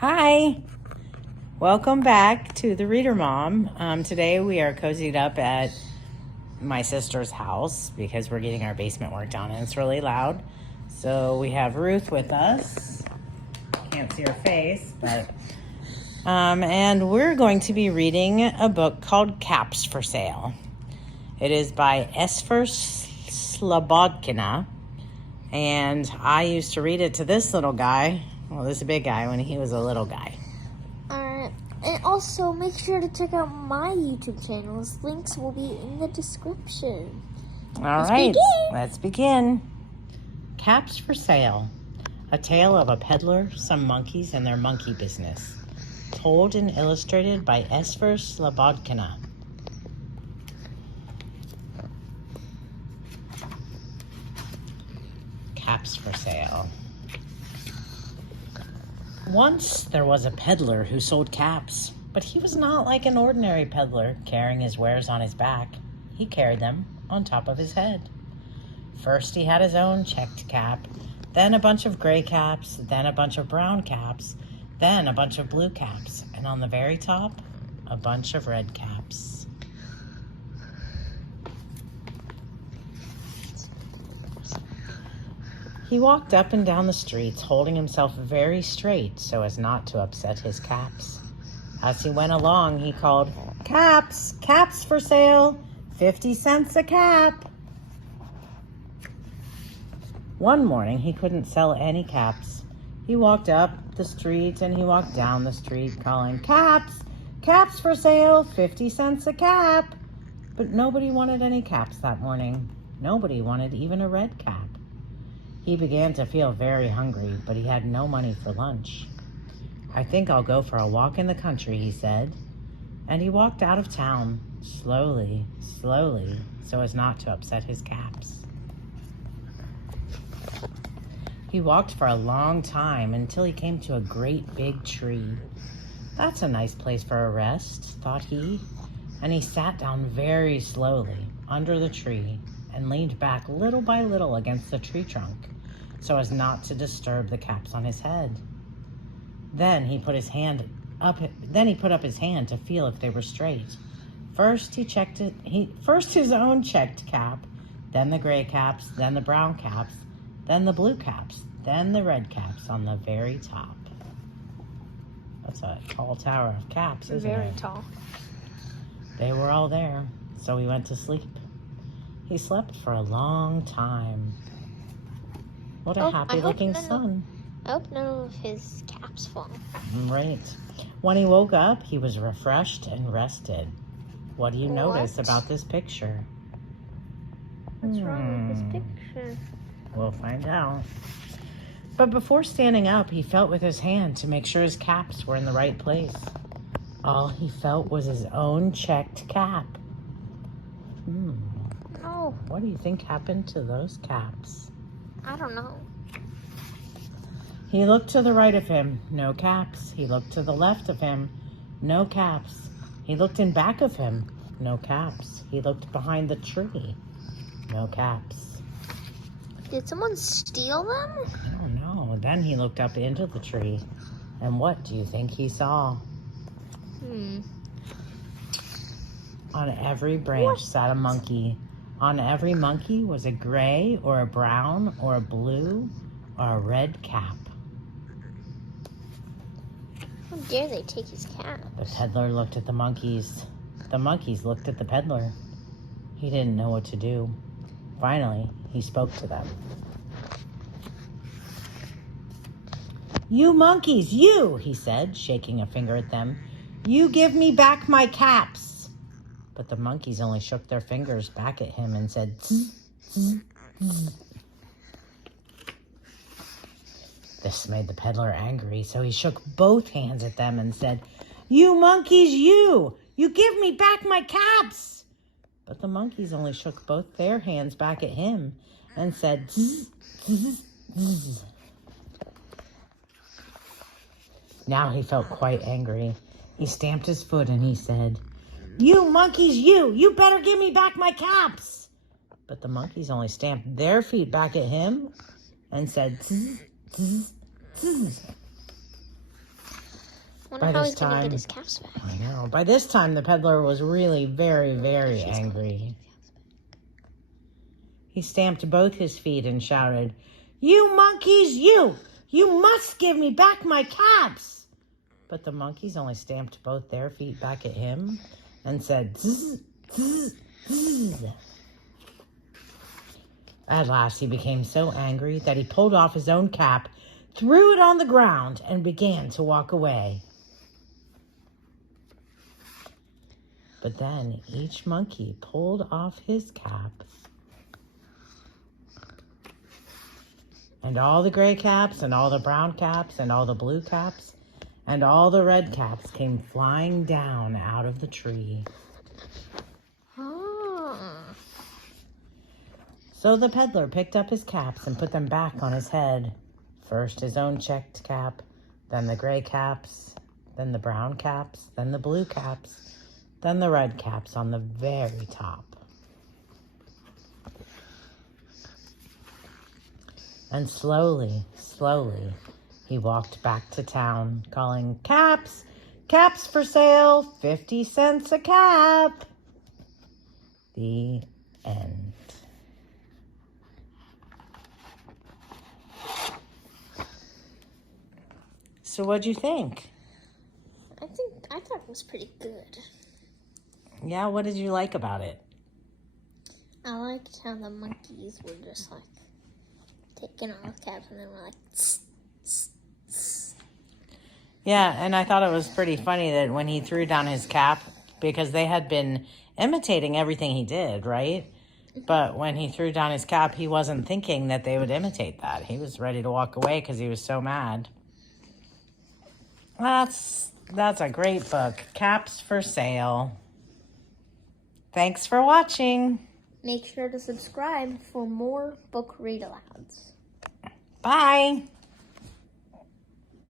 Hi, welcome back to the Reader Mom. Today we are cozied up at my sister's house because we're getting our basement work done and it's really loud. So we have Ruth with us. Can't see her face, but and we're going to be reading a book called Caps for Sale. It is by Esphyr Slobodkina, and I used to read it to this little guy. Well, this big guy when he was a little guy. Alright, and also make sure to check out my YouTube channels. Links will be in the description. Let's begin. Caps for Sale. A tale of a peddler, some monkeys, and their monkey business. Told and illustrated by Esphyr Slobodkina. Caps for Sale. Once there was a peddler who sold caps, but he was not like an ordinary peddler carrying his wares on his back. He carried them on top of his head. First he had his own checked cap, then a bunch of gray caps, then a bunch of brown caps, then a bunch of blue caps, and on the very top, a bunch of red caps. He walked up and down the streets, holding himself very straight so as not to upset his caps. As he went along, he called, "Caps! Caps for sale! 50 cents a cap!" One morning, he couldn't sell any caps. He walked up the street and he walked down the street, calling, "Caps! Caps for sale! 50 cents a cap!" But nobody wanted any caps that morning. Nobody wanted even a red cap. He began to feel very hungry, but he had no money for lunch. "I think I'll go for a walk in the country," he said. And he walked out of town, slowly, slowly, so as not to upset his caps. He walked for a long time until he came to a great big tree. "That's a nice place for a rest," thought he, and he sat down very slowly under the tree and leaned back little by little against the tree trunk so as not to disturb the caps on his head. Then he put up his hand to feel if they were straight. First first his own checked cap, then the gray caps, then the brown caps, then the blue caps, then the red caps on the very top. That's a tall tower of caps, isn't it? Very tall. They were all there, so he went to sleep. He slept for a long time. What a happy-looking sun. I hope none of his caps fall. Right. When he woke up, he was refreshed and rested. What do you notice about this picture? What's wrong with this picture? We'll find out. But before standing up, he felt with his hand to make sure his caps were in the right place. All he felt was his own checked cap. Oh, What do you think happened to those caps? I don't know. He looked to the right of him, no caps. He looked to the left of him, no caps. He looked in back of him, no caps. He looked behind the tree, no caps. Did someone steal them? I don't know. Then he looked up into the tree, and what do you think he saw? On every branch sat a monkey. On every monkey was a gray or a brown or a blue or a red cap. How dare they take his cap? The peddler looked at the monkeys. The monkeys looked at the peddler. He didn't know what to do. Finally, he spoke to them. "You monkeys, you," he said, shaking a finger at them. "You give me back my caps." But the monkeys only shook their fingers back at him and said, "Zzz, zzz, zzz." This made the peddler angry, so he shook both hands at them and said, "You monkeys, you give me back my caps." But the monkeys only shook both their hands back at him and said, "Zzz, zzz, zzz." Now he felt quite angry. He stamped his foot and he said, "You monkeys, you better give me back my caps." But the monkeys only stamped their feet back at him and said, "Zzz, zzz, zzz." Wonder how he's gonna get his caps back. I know. By this time, the peddler was really very, very angry. He stamped both his feet and shouted, "You monkeys, you! You must give me back my caps!" But the monkeys only stamped both their feet back at him and said, "Zzz, zzz, zzz." At last, he became so angry that he pulled off his own cap, threw it on the ground, and began to walk away. But then each monkey pulled off his cap, and all the gray caps, and all the brown caps, and all the blue caps, and all the red caps came flying down out of the tree. So the peddler picked up his caps and put them back on his head. First his own checked cap, then the gray caps, then the brown caps, then the blue caps, then the red caps on the very top. And slowly, slowly, he walked back to town, calling, "Caps! Caps for sale! 50 cents a cap!" The end. So what'd you think? I thought it was pretty good. Yeah, what did you like about it? I liked how the monkeys were just like taking off caps and then were like, tss, tss, tss. Yeah, and I thought it was pretty funny that when he threw down his cap, because they had been imitating everything he did, right? But when he threw down his cap, he wasn't thinking that they would imitate that. He was ready to walk away because he was so mad. That's a great book. Caps for Sale. Thanks for watching. Make sure to subscribe for more book read-alouds. Bye.